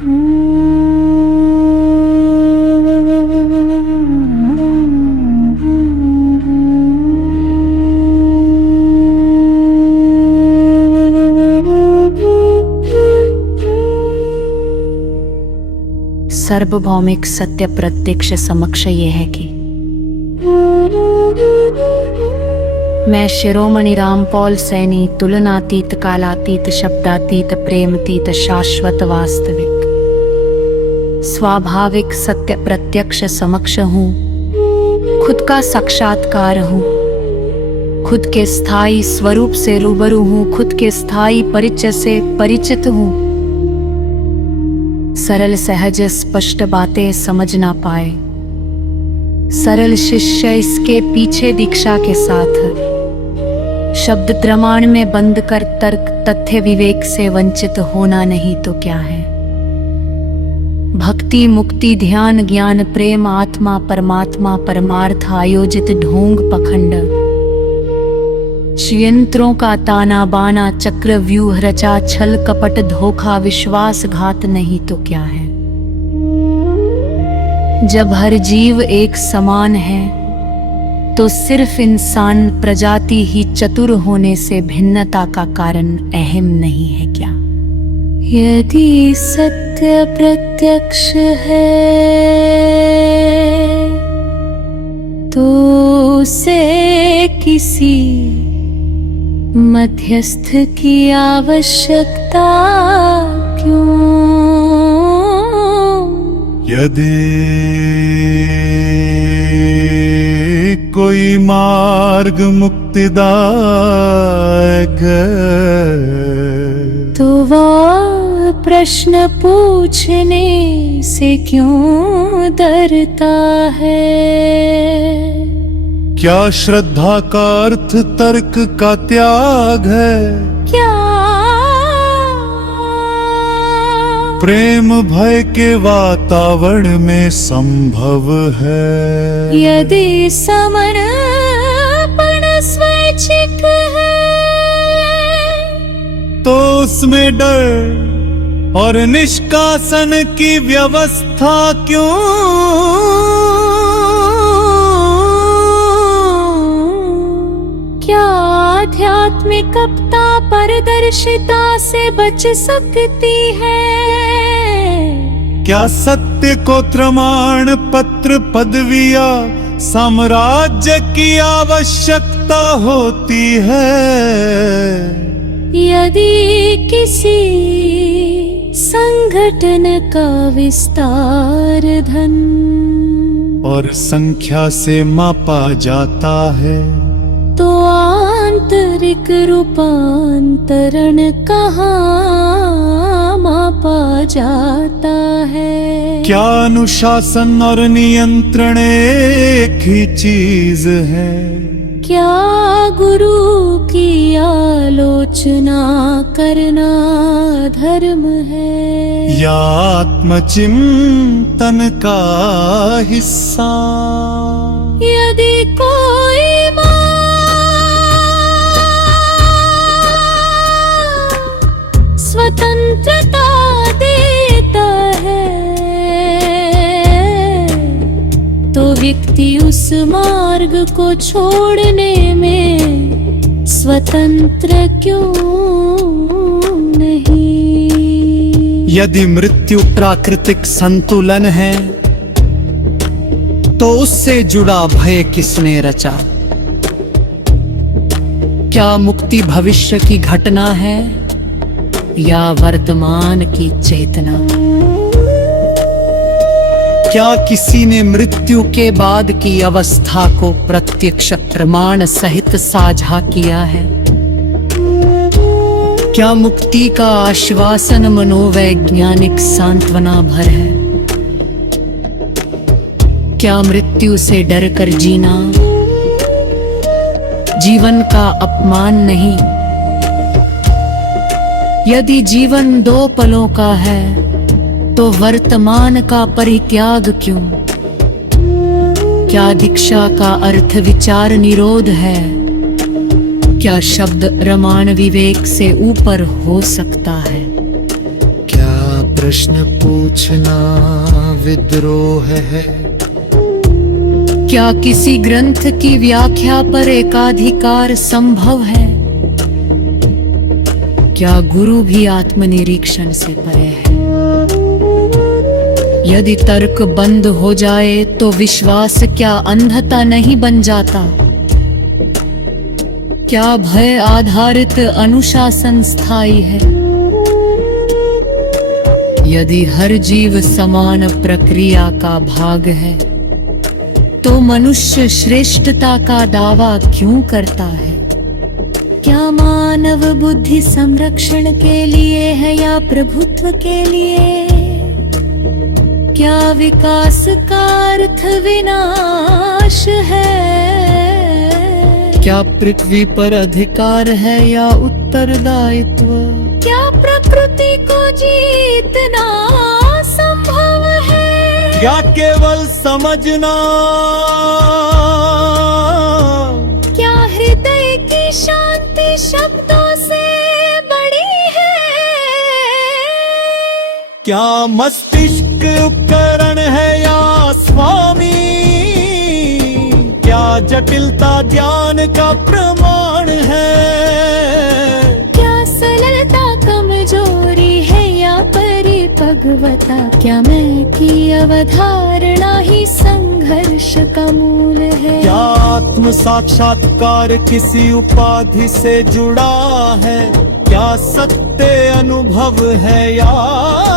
सार्वभौमिक सत्य प्रत्यक्ष समक्ष ये है कि मैं शिरोमणि रामपॉल सैनी तुलनातीत कालातीत शब्दातीत प्रेमतीत शाश्वत वास्तविक स्वाभाविक सत्य प्रत्यक्ष समक्ष हूँ, खुद का साक्षात्कार हूँ, खुद के स्थायी स्वरूप से रूबरू हूँ, खुद के स्थायी परिचय से परिचित हूँ। सरल सहज स्पष्ट बातें समझ ना पाए, सरल शिष्य इसके पीछे दीक्षा के साथ शब्द प्रमाण में बंद कर तर्क तथ्य विवेक से वंचित होना नहीं तो क्या है। भक्ति मुक्ति ध्यान ज्ञान प्रेम आत्मा परमात्मा परमार्थ आयोजित ढोंग पखंड षड्यंत्रों का ताना बाना चक्र व्यूह रचा छल कपट धोखा विश्वासघात नहीं तो क्या है। जब हर जीव एक समान है तो सिर्फ इंसान प्रजाति ही चतुर होने से भिन्नता का कारण अहम नहीं है क्या। यदि सत्य प्रत्यक्ष है तो उसे किसी मध्यस्थ की आवश्यकता क्यों। यदि कोई मार्ग मुक्तिदायक तो वह प्रश्न पूछने से क्यों डरता है। क्या श्रद्धा का अर्थ तर्क का त्याग है। क्या प्रेम भय के वातावरण में संभव है। यदि समर्पण स्वैच्छिक है तो उसमें डर और निष्कासन की व्यवस्था क्यों। क्या आध्यात्मिकता पारदर्शिता से बच सकती है। क्या सत्य को प्रमाण पत्र पदविया साम्राज्य की आवश्यकता होती है। यदि किसी संगठन का विस्तार धन और संख्या से मापा जाता है तो आंतरिक रूपांतरण कहाँ मापा जाता है। क्या अनुशासन और नियंत्रण एक ही चीज है। क्या गुरु की आलोचना करना धर्म है या आत्मचिंतन का हिस्सा। यदि कोई स्वतंत्रता देता है तो व्यक्ति उस मार्ग को छोड़ने में स्वतंत्र क्यों नहीं। यदि मृत्यु प्राकृतिक संतुलन है तो उससे जुड़ा भय किसने रचा। क्या मुक्ति भविष्य की घटना है या वर्तमान की चेतना। क्या किसी ने मृत्यु के बाद की अवस्था को प्रत्यक्ष प्रमाण सहित साझा किया है। क्या मुक्ति का आश्वासन मनोवैज्ञानिक सांत्वना भर है। क्या मृत्यु से डर कर जीना जीवन का अपमान नहीं। यदि जीवन दो पलों का है तो वर्तमान का परित्याग क्यों। क्या दीक्षा का अर्थ विचार निरोध है। क्या शब्द रमान विवेक से ऊपर हो सकता है। क्या प्रश्न पूछना विद्रोह है। क्या किसी ग्रंथ की व्याख्या पर एकाधिकार संभव है? क्या गुरु भी आत्मनिरीक्षण से परे है? यदि तर्क बंद हो जाए तो विश्वास क्या अंधता नहीं बन जाता? क्या भय आधारित अनुशासन स्थायी है? यदि हर जीव समान प्रक्रिया का भाग है तो मनुष्य श्रेष्ठता का दावा क्यों करता है? क्या मानव बुद्धि संरक्षण के लिए है या प्रभुत्व के लिए? क्या विकास का अर्थ विनाश है? क्या पृथ्वी पर अधिकार है या उत्तरदायित्व? क्या प्रकृति को जीतना संभव है? क्या केवल समझना? क्या हृदय की शांति शब्दों से बड़ी है? क्या मस्तिष्क उपकरण है या स्वामी? क्या जटिलता ज्ञान का प्रमाण है? क्या सरलता कमजोरी है या परिपक्वता? क्या मैं की अवधारणा ही संघर्ष का मूल है? क्या आत्म साक्षात्कार किसी उपाधि से जुड़ा है? क्या सत्य अनुभव है या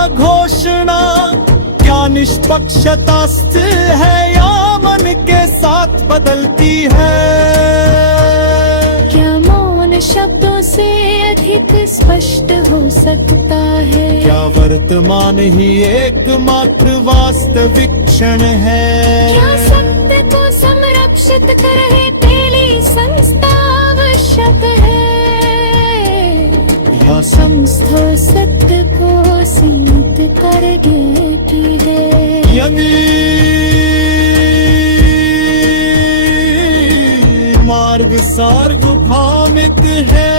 घोषणा? क्या निष्पक्षता स्थिर है या मन के साथ बदलती है? क्या मौन शब्दों से अधिक स्पष्ट हो सकता है? क्या वर्तमान ही एकमात्र वास्तविक क्षण है? क्या सत्य को संरक्षित करे पहली संस्था आवश्यक है? या संस्था सत्य को सीमित कर देती है? यदि मार्ग सार्वभौमिक है